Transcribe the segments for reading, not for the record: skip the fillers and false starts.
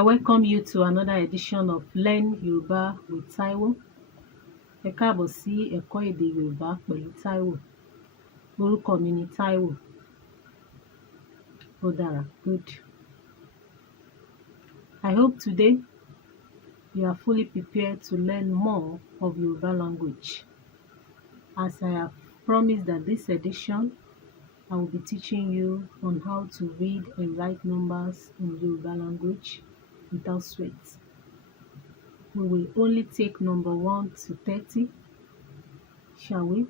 I welcome you to another edition of Learn Yoruba with Taiwo. Ẹ káàbọ̀ sí ẹ̀kọ́ èdè Yorùbá pẹ̀lú Taiwo. Orúkọ mi ni Taiwo. Ó dára, good. I hope today you are fully prepared to learn more of Yoruba language. As I have promised that this edition, I will be teaching you on how to read and write numbers in Yoruba language without sweat. We will only take number 1 to 30, shall we?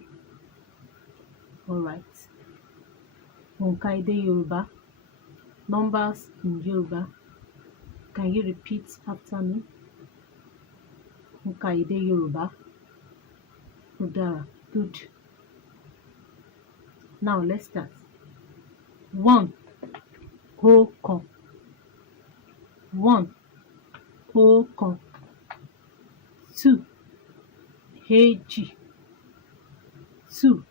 Alright. Oonka èdè Yoruba. Numbers in Yoruba. Can you repeat after me? Oonka èdè Yoruba. Ó dára, good. Now let's start. 1. Ọ̀kan. 1. Ọ̀kan. 2. Èjì. 2.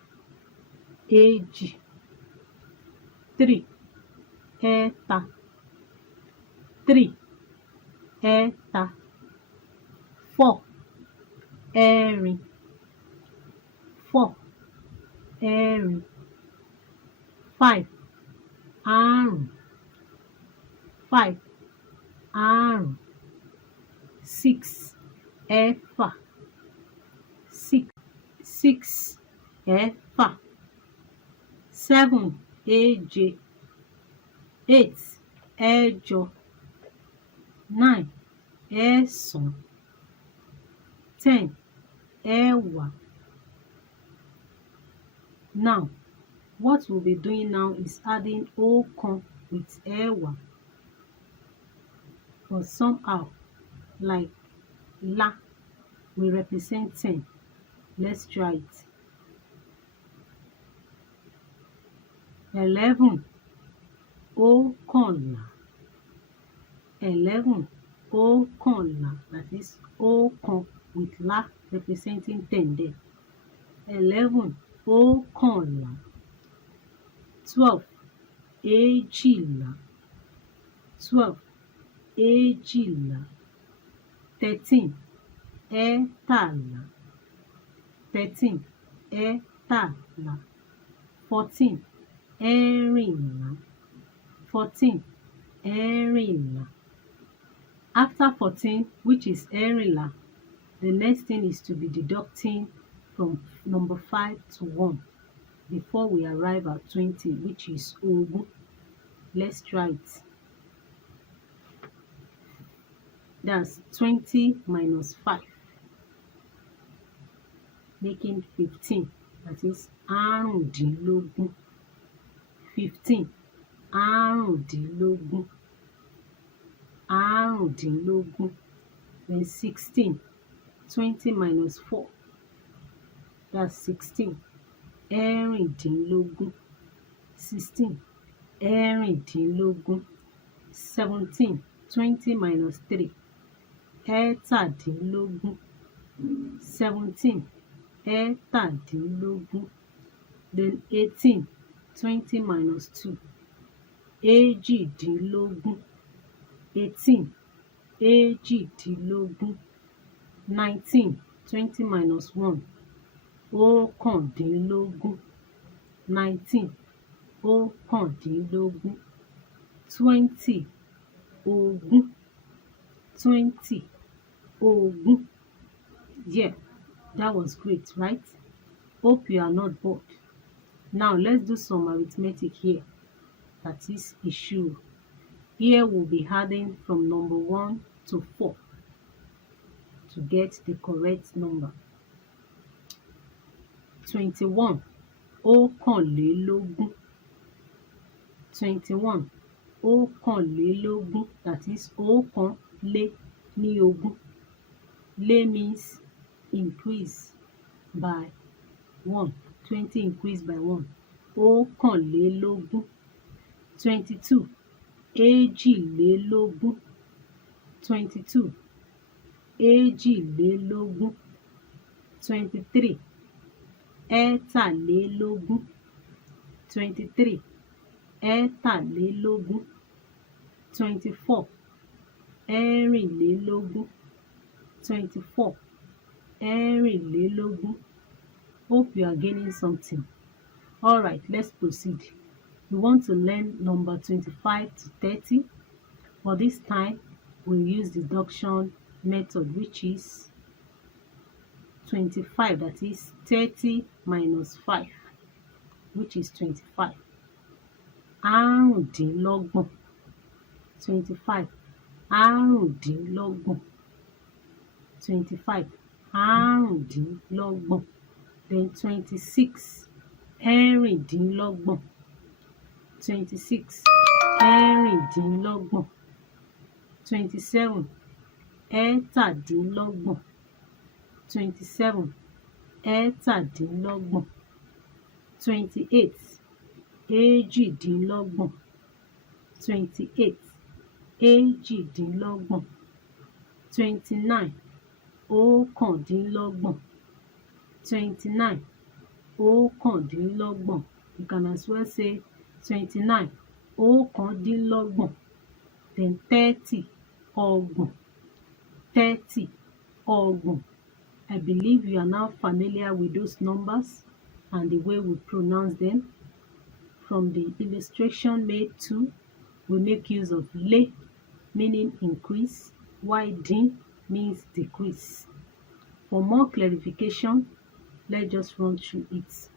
Èjì. 3. Ẹ̀ta. 3. Ẹ̀ta. 4. Ẹ̀rin. 4. Ẹ̀rin. 5. Àrún. 5. Àrún. 6. Ẹ̀fà. 6. Ẹ̀fà. 7. Èje. 8. Ẹ̀jọ. 9. Ẹ̀sán. 10. Ẹ̀wá. Now, what we'll be doing now is adding ọ̀kan with ẹ̀wá. But somehow, like la, we represent 10. Let's try it. 11. Ọ̀kànlá. 11. Ọ̀kànlá. That is ọ̀kan with la representing 10 there. 11. Ọ̀kànlá. 12. Èjìlá. 12. Èjìlá. 13. Ẹ̀tàlá. 13. Ẹ̀tàlá. 14. Ẹ̀rìnlá. 14. Ẹ̀rìnlá. After 14, which is ẹ̀rìnlá, the next thing is to be deducting from number 5 to 1 before we arrive at 20, which is ogún. Let's try it. That's 20 minus 5, making 15. That is àrúndínlógún. 15. Àrúndínlógún. Àrúndínlógún. Then 16. 20 minus 4. That's 16. Ẹ̀rìndínlógún. 16. Ẹ̀rìndínlógún. 17. 20 minus 3. Ẹ̀tàdínlógún. 17. Ẹ̀tàdínlógún. Then 18. 20 minus 2. Èjìdínlógún. 18. Èjìdínlógún. 19. 20 minus 1. Ọ̀kàndínlógún. 19. Ọ̀kàndínlógún. 20. Ogún. 20. Ogún. Yeah, that was great, right? Hope you are not bored. Now let's do some arithmetic here. That is ìṣirò. Here we'll be adding from number 1 to 4 to get the correct number. 21. Ọ̀kànlélógún. 21. Ọ̀kànlélógún. That is ọ̀kan lé ní ogún. Lé means increase by 1. 20 increase by 1. Ọ̀kànlélógún. 22. Èjìlélógún. 22. Èjìlélógún. 23. Ẹ̀tàlélógún. 23. Ẹ̀tàlélógún. 24. ẹ̀rìnlélógún, 24, ẹ̀rìnlélógún. Hope you are gaining something. All right, let's proceed. We want to learn number 25 to 30. For this time, we'll use deduction method, which is 25, that is 30 minus 5, which is 25. Àrùndínlọ́gbọ̀n, 25. Àrùndínlọ́gbọ̀n, 25. Àrùndínlọ́gbọ̀n. Then 26. Ẹ̀rìndínlọ́gbọ̀n, 26. Ẹ̀rìndínlọ́gbọ̀n. 27. Ẹ̀tàdínlọ́gbọ̀n, 27. Ẹ̀tàdínlọ́gbọ̀n. 28. Èjìdínlọ́gbọ̀n, 28. Èjìdínlọ́gbọ̀n. 29. Ọ̀kàndínlọ́gbọ̀n, 29. Ọ̀kàndínlọ́gbọ̀n. You can as well say 29. Ọ̀kàndínlọ́gbọ̀n. Then 30. Ọgbọ̀n, 30. Ọgbọ̀n. I believe you are now familiar with those numbers and the way we pronounce them. From the illustration made too, we make use of lé, meaning increase, while dín means decrease. For more clarification, let's just run through it.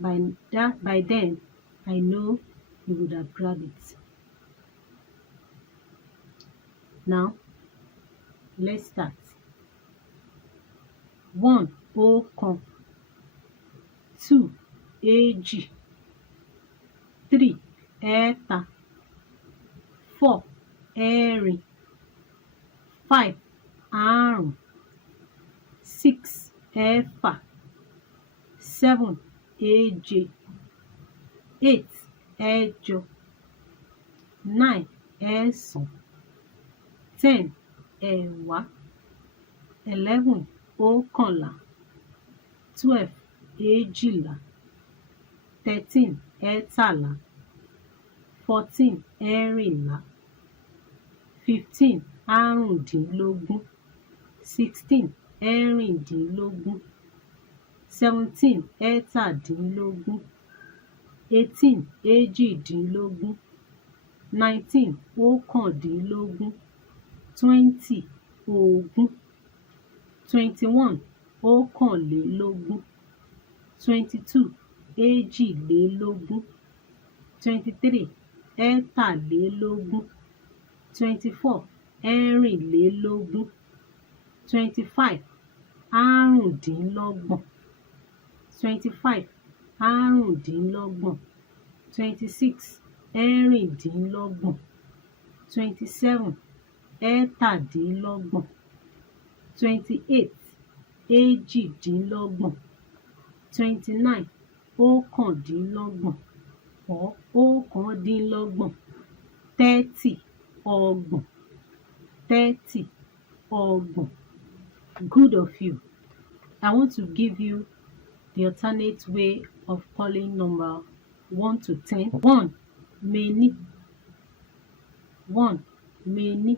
By then, I know you would have grabbed it. Now, let's start. 1. Ọ̀kan. 2. Èjì. 3. Ẹ̀ta. 4. Ẹ̀rin. 5. Àrún. 6. Ẹ̀fà. 7. Èje. 8. Ẹ̀jọ. 9. Ẹ̀sán. 10. Ẹ̀wá. 11. Ọ̀kànlá. 12. Èjìlá. 13. Ẹ̀tàlá. 14. Ẹ̀rìnlá. 15. Àrùndínlógún. 16. Ẹ̀rìndínlógún. 17. Ẹ̀tàdínlógún. 18. Èjìdínlógún. 19. Ọ̀kàndínlógún. 20. Ogún. 21. Ọ̀kànlélógún. 22. Èjìlélógún. 23. Ẹ̀tàlélógún. 24. Ẹ̀rìnlélógún. 25. Àrùndínlọ́gbọ̀n. 25. Àrùndínlọ́gbọ̀n. 26. Ẹ̀rìndínlọ́gbọ̀n. 27. Ẹ̀tàdínlọ́gbọ̀n. 28. Èjìdínlọ́gbọ̀n. 29. Ọ̀kàndínlọ́gbọ̀n or ọ̀kàndínlọ́gbọ̀n. 30. Ọgbọ̀n. 30. Ọgbọ̀n. Good of you. I want to give you the alternate way of calling number 1 to 10. 1. Méní. 1. Méní.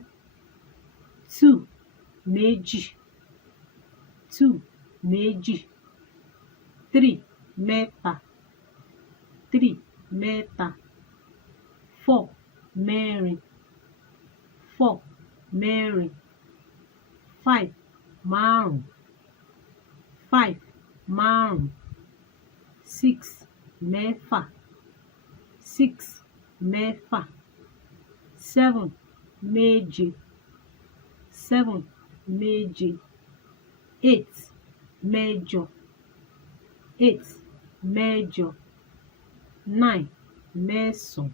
2. Méjì. 2. Méjì. 3. Mẹ́ta. 3. Mẹ́ta. 4. Mẹ́rin. 4. Mẹ́rin. 5. Márùn. 5. Márùn. 6. Mẹ́fà. 6. Mẹ́fà. 7. Méje. 7. Méje. 8. Mẹ́jọ. 8. Mẹ́jọ. 9. Mẹ́sàn.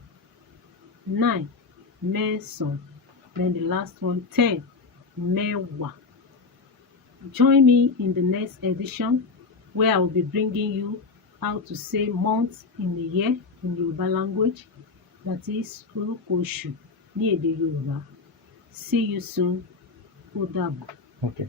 9. Mẹ́sàn. Then the last one, 10. Mẹ́wàá. Join me in the next edition where I will be bringing you how to say months in a year in Yoruba language, that is orúkọ oṣù ní èdè Yorùbá. See you soon. Ó dàbọ̀. Okay.